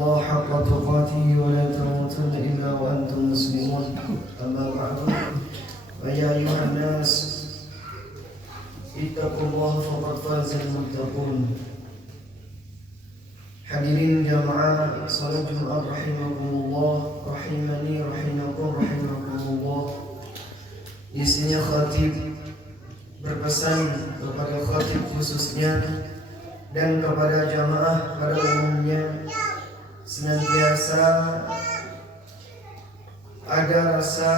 الله حق تقاته ولا تموتن إلا وأنتم مسلمون. أما بعد فيا أيها الناس اتقوا الله فقد فاز المتقون. Hadirin jamaah salat Jumat rahimakumullah, rahimani rahimakum rahimakumullah. Isinya khatib berpesan kepada khatib khususnya dan kepada jamaah pada umumnya, senantiasa ada rasa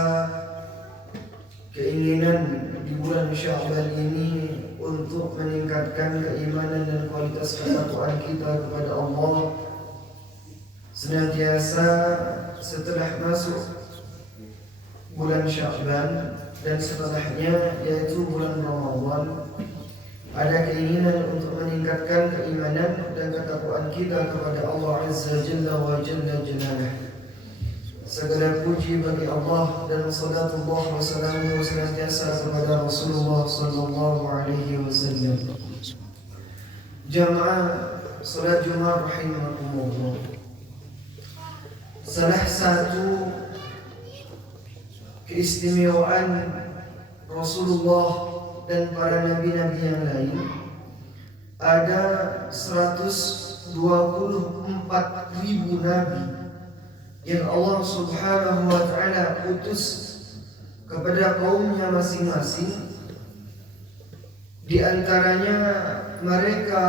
keinginan di bulan Sya'ban ini untuk meningkatkan keimanan dan kualitas ketakwaan kita kepada Allah. Senantiasa setelah masuk bulan Sya'ban dan setelahnya yaitu bulan Ramadan, ada keinginan untuk meningkatkan keimanan dan ketakwaan kita kepada Allah Azza Jalla wa Jalla Jalaluh. Segala puji bagi Allah dan salatullah wa salamuhu senantiasa kepada Rasulullah sallallahu alaihi wasallam. Jamaah salat Jumat rahimakumullah. Salah satu keistimewaan Rasulullah dan para nabi-nabi yang lain, ada 124.000 nabi yang Allah Subhanahu wa ta'ala utus kepada kaumnya masing-masing. Di antaranya mereka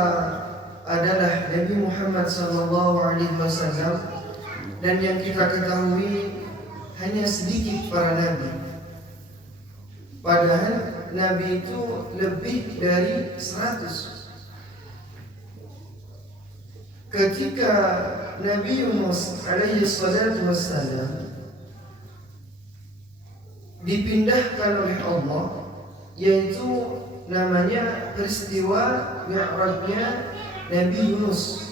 adalah Nabi Muhammad sallallahu alaihi wasallam, dan yang kita ketahui hanya sedikit para nabi. Padahal nabi itu lebih dari 100. Ketika Nabi Yunus alaihi salatu wassalam dipindahkan oleh Allah, yaitu namanya peristiwa Mi'rajnya Nabi Yunus.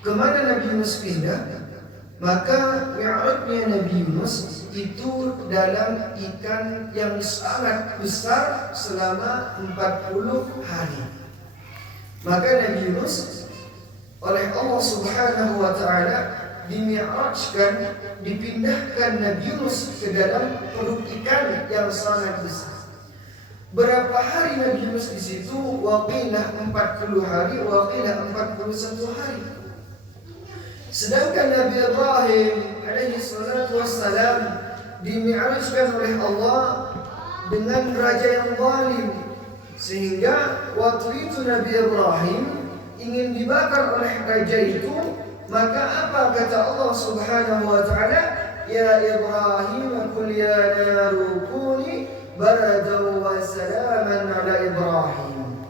Kemana Nabi Yunus pindah? Maka Mi'rajnya Nabi Yunus itu dalam ikan yang sangat besar selama 40 hari. Maka Nabi Yunus oleh Allah Subhanahu wa ta'ala dimi'rajkan, dipindahkan Nabi Yunus ke dalam perut ikan yang sangat besar. Berapa hari Nabi Yunus di situ? Waqilah 40 hari, waqilah 41 hari. Sedangkan Nabi Ibrahim alaihi salatu wassalam dimi'rajkan oleh Allah dengan raja yang zalim, sehingga waktu itu Nabi Ibrahim ingin dibakar oleh raja itu. Maka apa kata Allah Subhanahu wa ta'ala? Ya Ibrahim qul ya naru kuni baradan wa salaman ala Ibrahim.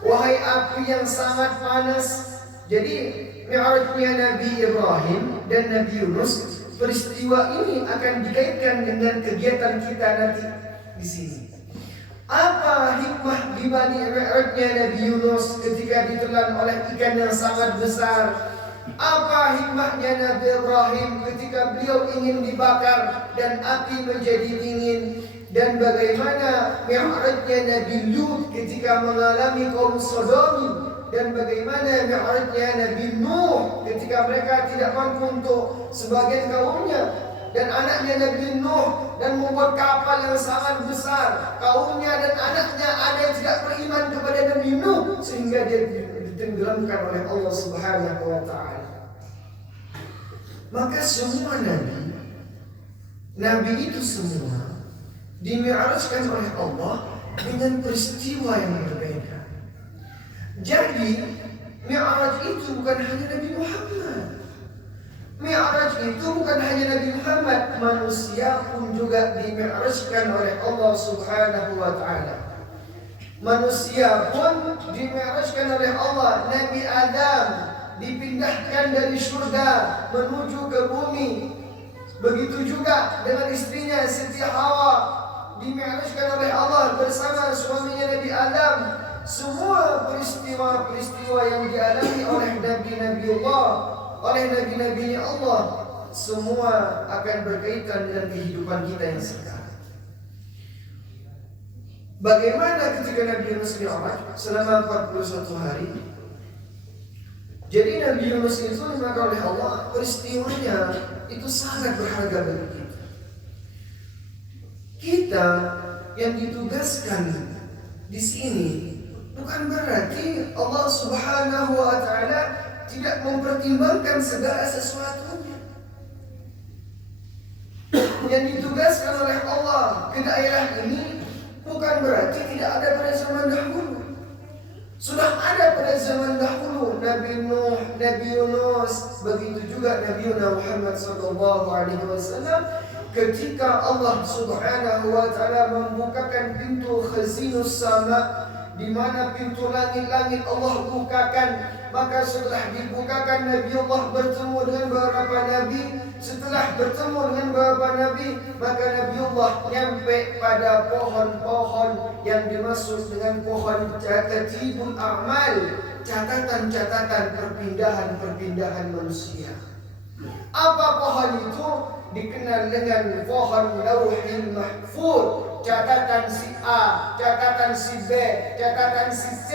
Wahai api yang sangat panas. Jadi Mi'rajnya Nabi Ibrahim dan Nabi Yunus, peristiwa ini akan dikaitkan dengan kegiatan kita nanti di sini. Apa hikmah di balik Mi'rajnya Nabi Yunus ketika ditelan oleh ikan yang sangat besar? Apa hikmahnya Nabi Ibrahim ketika beliau ingin dibakar dan api menjadi dingin? Dan bagaimana Mi'rajnya Nabi Lut ketika mengalami kaum Sodomi? Dan bagaimana Mi'rajnya Nabi Nuh ketika mereka tidak mampu untuk sebagian kaumnya dan anaknya Nabi Nuh, dan membuat kapal yang sangat besar. Kaumnya dan anaknya ada yang tidak beriman kepada Nabi Nuh sehingga dia ditenggelamkan oleh Allah Subhanahu wa ta'ala. Maka semua nabi itu semua dimi'rajkan oleh Allah dengan peristiwa yang berbeda. Jadi Mi'raj itu bukan hanya Nabi Muhammad. Mi'raj itu bukan hanya Nabi Muhammad, manusia pun juga dimi'rajkan oleh Allah Subhanahu wa ta'ala. Manusia pun dimi'rajkan oleh Allah. Nabi Adam dipindahkan dari surga menuju ke bumi. Begitu juga dengan istrinya Siti Hawa, dimi'rajkan oleh Allah bersama suaminya Nabi Adam. Semua peristiwa-peristiwa yang dialami oleh Nabi-Nabi Allah, oleh Nabi-Nabi Allah, semua akan berkaitan dengan kehidupan kita yang sekarang. Bagaimana ketika Nabi Yunus Mi'raj selama 41 hari? Jadi Nabi Yunus itu dimakan oleh Allah, peristiwanya itu sangat berharga bagi kita. Kita yang ditugaskan di sini bukan berarti Allah Subhanahu wa taala tidak mempertimbangkan segala sesuatunya. Yang ditugaskan oleh Allah ke daerah ini bukan berarti tidak ada pada zaman dahulu. Sudah ada pada zaman dahulu Nabi Nuh, Nabi Yunus, begitu juga Nabi Muhammad SAW. Ketika Allah Subhanahu wa taala membukakan pintu khazinus sama, di mana pintu langit-langit Allah bukakan, maka setelah dibukakan Nabi Allah bertemu dengan beberapa nabi. Setelah bertemu dengan beberapa nabi, maka Nabi Allah nyampe pada pohon-pohon yang dimaksud dengan pohon Katibul A'mal, catatan-catatan perpindahan-perpindahan manusia. Apa pohon itu? Dikenal dengan pohon Lauhil Mahfuz. Catatan si A, catatan si B, catatan si C.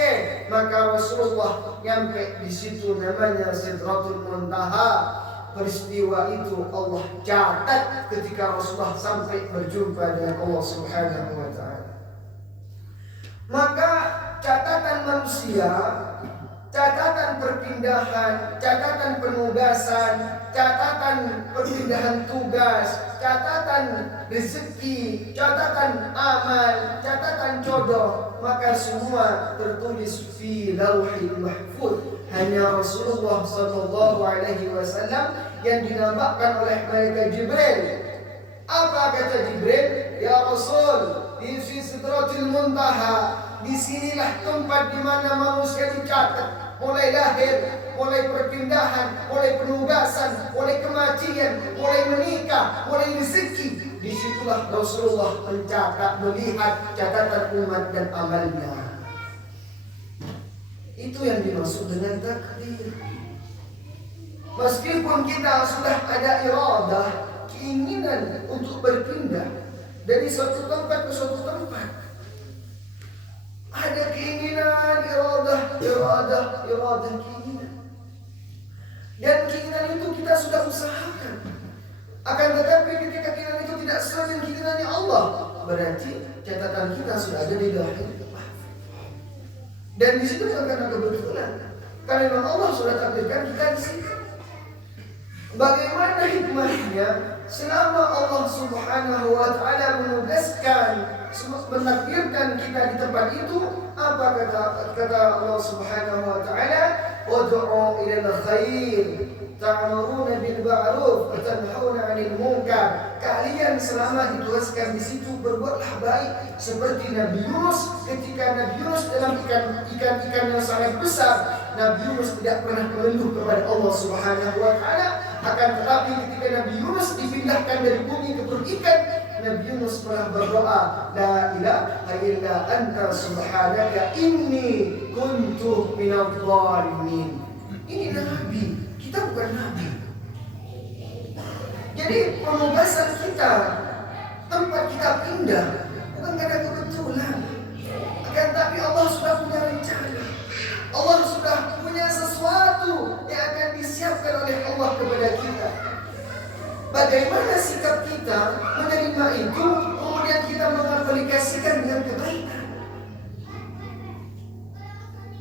Maka Rasulullah nyampe di situ, namanya Sidratul Muntaha. Peristiwa itu Allah catat ketika Rasulullah sampai berjumpa dengan Allah Subhanahu wa taala. Maka catatan manusia, catatan perpindahan, catatan penugasan, catatan perpindahan tugas, catatan rezeki, catatan amal, catatan jodoh, maka semua tertulis fi Lauhil Mahfuz. Hanya Rasulullah SAW yang dinamakan oleh malaikat Jibril. Apa kata Jibril? Ya Rasul, di Sidratil Muntaha, disinilah tempat di mana manusia dicatat, mulai lahir, mulai perpindahan, mulai penugasan, mulai kematian, mulai menikah, mulai rezeki. Disitulah Rasulullah mencatat, melihat catatan umat dan amalnya. Itu yang dimaksud dengan takdir. Meskipun kita sudah ada iradah, keinginan untuk berpindah dari suatu tempat ke suatu tempat, ada keinginan, iradah, keinginan. Dan keinginan itu kita sudah usahakan. Akan tetapi ketika keinginan itu tidak sesuai dengan keinginannya Allah, berarti catatan kita sudah ada di Lauhil Mahfuz. Dan di situ bukan karena kebetulan, karena memang Allah sudah takdirkan kita di situ. Bagaimana hikmahnya? Selama Allah Subhanahu wa taala menugaskan, menakdirkan kita di tempat itu, apa kata Allah Subhanahu wa taala? Ud'u ilal khair, ta'muruna bil ma'ruf wa tanhauna 'anil munkar. Kalian selama ditugaskan di situ berbuatlah baik, seperti Nabi Yunus. Ketika Nabi Yunus dalam ikan yang sangat besar, Nabi Yunus tidak pernah mengeluh kepada Allah Subhanahu wa taala. Akan tetapi ketika Nabi Yunus dipindahkan dari bumi ke perut ikan, Nabi Yunus pernah berdoa, la ilaha illa anta subhanaka inni kuntu minadh dhalimin. Ini Nabi, kita bukan Nabi. Jadi penugasan kita, tempat kita pindah, bukan karena kebetulan. Akan tapi Allah sudah punya rencana. Allah sudah punya sesuatu yang akan disiapkan oleh Allah kepada kita. Bagaimana sikap kita menerima itu, kemudian kita mengaplikasikan dengan kebaikan.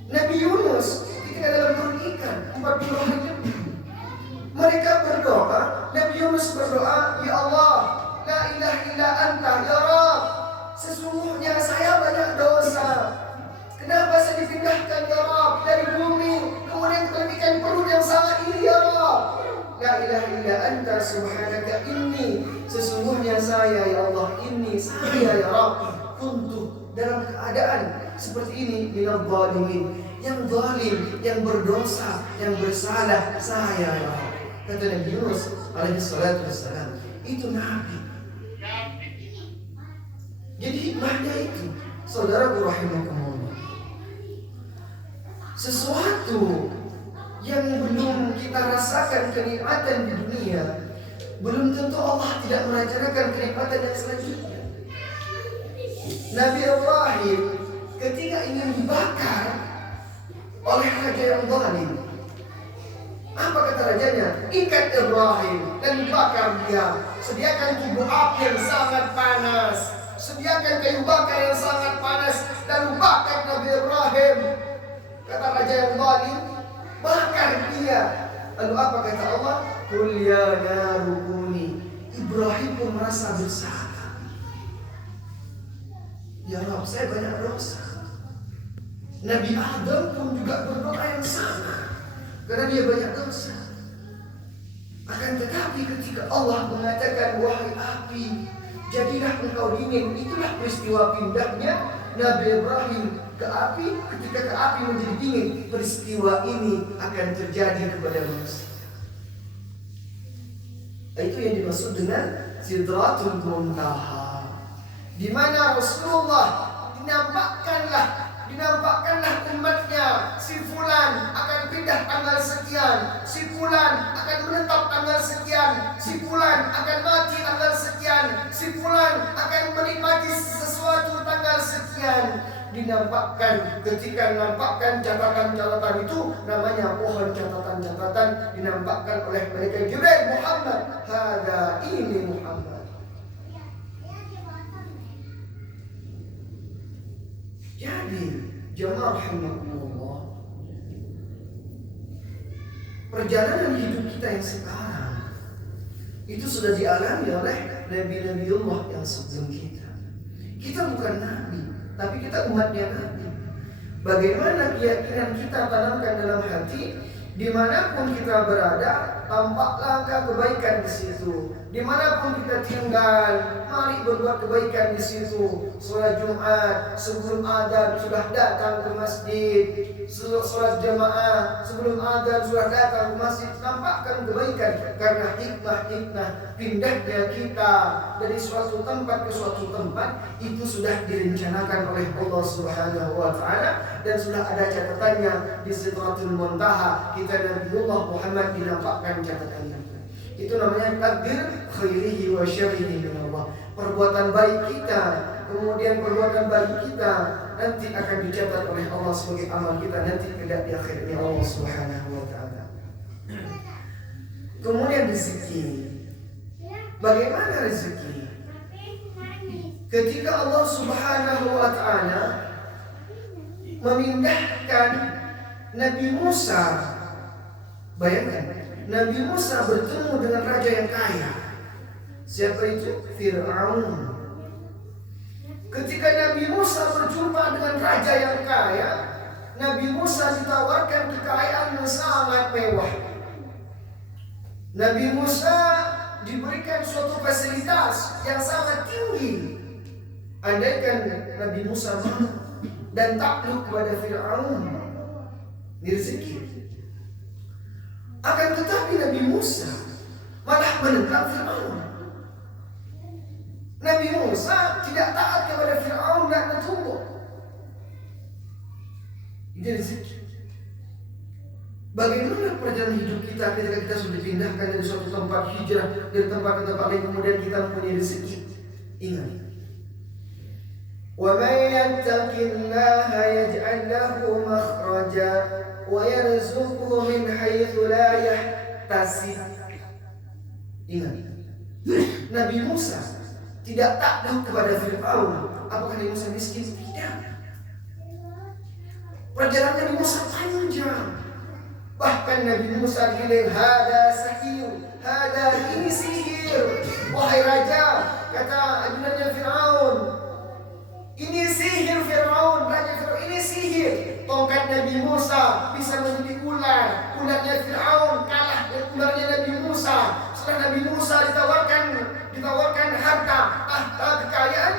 Nabi Yunus ketika dalam perut ikan 40 hari lebih, mereka berdoa. Nabi Yunus berdoa, ya Allah, la ilaha illa anta, ya Rabb, sesungguhnya saya banyak dosa. Kenapa saya dipindahkan ya Rabb dari bumi, kemudian kelembikan perut yang sangat ini ya Rabb. La ilaha illa anta subhanaka inni, sesungguhnya saya ya Allah, ini saya ya Rabb, kuntu dalam keadaan seperti ini minadh dhalimin, yang zalim, yang berdosa, yang bersalah, saya ya Rabb. Kata Nabi Yunus alaihi salatu wassalam, itu Nabi. Jadi hikmahnya itu, saudaraku rahimakumullah, sesuatu yang belum kita rasakan kenikmatan di dunia, belum tentu Allah tidak merencanakan kenikmatan yang selanjutnya. Nabi Ibrahim ketika ingin dibakar oleh raja yang zalim, Apa kata rajanya? Ikat Ibrahim dan bakar dia. Sediakan tubuh api yang sangat panas. Sediakan kayu bakar yang sangat panas dan bakar Nabi Ibrahim. Kata raja yang zalim, bakar dia. Lalu apa kata Allah? Qul ya narukuni. Ibrahim pun merasa bersalah. Ya Rabb, saya banyak dosa. Nabi Adam pun juga berdoa yang sama, karena dia banyak dosa. Akan tetapi ketika Allah mengatakan, wahai api, jadilah engkau dingin, itulah peristiwa pindahnya Nabi Ibrahim ke api. Ketika ke api menjadi dingin, peristiwa ini akan terjadi kepada manusia. Itu yang dimaksud dengan Sidratul Muntaha, di mana Rasulullah dinampakkanlah umatnya, si fulan akan pindah tanggal sekian, si fulan akan menetap tanggal sekian, si fulan akan mati tanggal sekian, si fulan akan menikmati sesuatu tanggal sekian. Dinampakkan, ketika menampakkan catatan-catatan itu, namanya pohon catatan-catatan, dinampakkan oleh mereka Jibril, Muhammad, hada ini Muhammad. Jadi, jemaah rahimakumullah, perjalanan hidup kita yang sekarang itu sudah dialami oleh Nabi-Nabiullah yang sebelum kita. Kita bukan Nabi, tapi kita umatnya Nabi. Bagaimana keyakinan kita tanamkan dalam hati, dimanapun kita berada, tampaklah kebaikan di situ. Dimanapun kita tinggal, mari berbuat kebaikan di situ. Sholat Jumat sebelum adzan sudah datang ke masjid. Sholat jamaah sebelum adzan sudah datang ke masjid. Nampakkan kebaikan, karena hikmah pindahnya kita dari suatu tempat ke suatu tempat itu sudah direncanakan oleh Allah Subhanahu wa Ta'ala, dan sudah ada catatannya di Sidratul Muntaha. Kita Nabiullah Muhammad dinampakkan catatannya. Itu namanya takdir khairihi wa syarrihi min Allah. Perbuatan baik kita, kemudian perbuatan baik kita nanti akan dicatat oleh Allah sebagai amal kita nanti tidak di akhirnya Allah Subhanahu wa Ta'ala. Kemudian rezeki. Bagaimana rezeki? Ketika Allah Subhanahu wa Ta'ala memindahkan Nabi Musa, bayangkan, Nabi Musa bertemu dengan raja yang kaya. Siapa itu? Fir'aun. Ketika Nabi Musa berjumpa dengan raja yang kaya, Nabi Musa ditawarkan kekayaan yang sangat mewah. Nabi Musa diberikan suatu fasilitas yang sangat tinggi. Andaikan Nabi Musa mau dan takluk kepada Fir'aun, rezeki. Akan tetapi Nabi Musa malah menentang Fir'aun. Nabi Musa tidak taat kepada Fir'aun dan Natullah. Ini rezeki. Bagaimana perjalanan hidup kita ketika kita sudah dipindahkan dari suatu tempat hijrah dari tempat ke tempat lain, kemudian kita mempunyai rezeki? Ingat, وَمَنْ يَتَّقِ اللَّهَ يَجْعَلْ لَهُ مَخْرَجًا وَيَرْزُقْهُ مِنْ حَيْثُ لَا يَحْتَسِبُ. Ingat, Nabi Musa tidak takluk kepada Fir'aun. Apakah Nabi Musa miskin? Tidak. Perjalanan Nabi Musa panjang. Bahkan Nabi Musa bilang, hada sahir, hada ini sihir. Wahai raja, kata ajudannya Fir'aun, ini sihir Fir'aun. Raja Fir'aun, ini sihir. Tongkat Nabi Musa bisa menjadi ular. Ularnya Fir'aun kalah dengan ularnya Nabi Musa. Setelah Nabi Musa ditawarkan harta, tahta, kekayaan,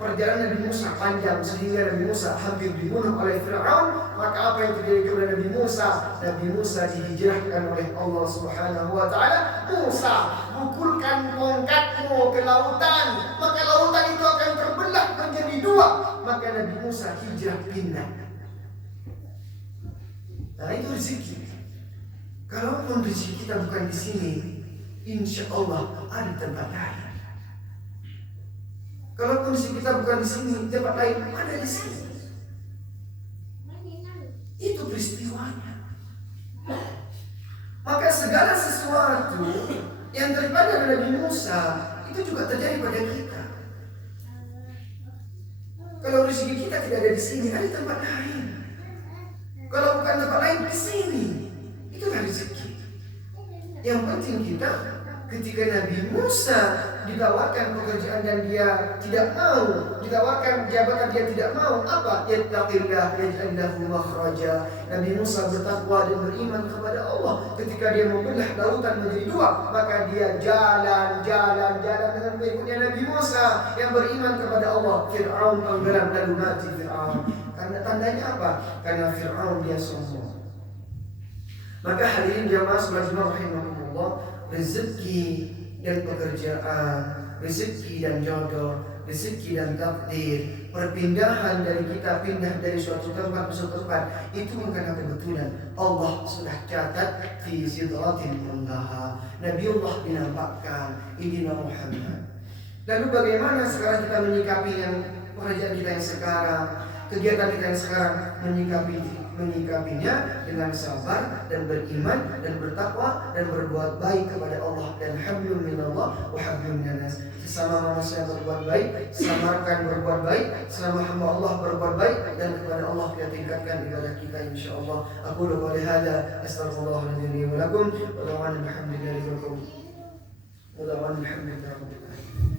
perjalanan Nabi Musa panjang sehingga Nabi Musa hampir dibunuh oleh Fir'aun. Maka apa yang terjadi kepada Nabi Musa? Nabi Musa dihijrahkan oleh Allah Subhanahu wa Ta'ala. Musa, pukulkan tongkatmu ke lautan, maka lautan itu akan terbelah menjadi dua. Maka Nabi Musa hijrah pindah. Nah, itu rezeki. Kalaupun rezeki kita bukan di sini, insya Allah ada tempat lain. Kalau kondisi kita bukan di sini, tempat lain ada di sini. Itu peristiwanya. Maka segala sesuatu yang terjadi pada Nabi Musa itu juga terjadi pada kita. Kalau rezeki kita tidak ada di sini, ada di tempat lain. Kalau bukan tempat lain, di sini. Itulah rezeki. Yang penting kita, ketika Nabi Musa ditawarkan pekerjaan dan dia tidak mau, ditawarkan jabatan dia tidak mau, apa? Yattaqillah yaj'al lahu makhraja. Nabi Musa bertakwa dan beriman kepada Allah. Ketika dia membelah lautan menjadi dua, maka dia jalan dengan pengikutnya Nabi Musa yang beriman kepada Allah. Fir'aun tenggelam lalu mati Fir'aun. Karena tandanya apa? Karena Fir'aun dia sombong. Maka hadirin jamaah sholat Jumat rahimahumullah, rezeki dan pekerjaan, rezeki dan jodoh, rezeki dan takdir, perpindahan dari kita pindah dari suatu tempat ke suatu tempat, itu bukan kebetulan. Allah sudah catat di sidratil muntaha. Nabiullah dinampakkan, ini Muhammad. Lalu bagaimana sekarang kita menyikapi yang pekerjaan kita yang sekarang, kegiatan kita yang sekarang, menyikapinya dengan sabar dan beriman dan bertakwa dan berbuat baik kepada Allah, dan hablum minallah wa hablum minannas. Sesama manusia berbuat baik, samakan berbuat baik, selama hamba Allah berbuat baik, dan kepada Allah kita tingkatkan ibadah kita insyaallah. Aku qouli hada astaghfirullahaladzim wa lakum wa alhamdulillahi rabbil alamin.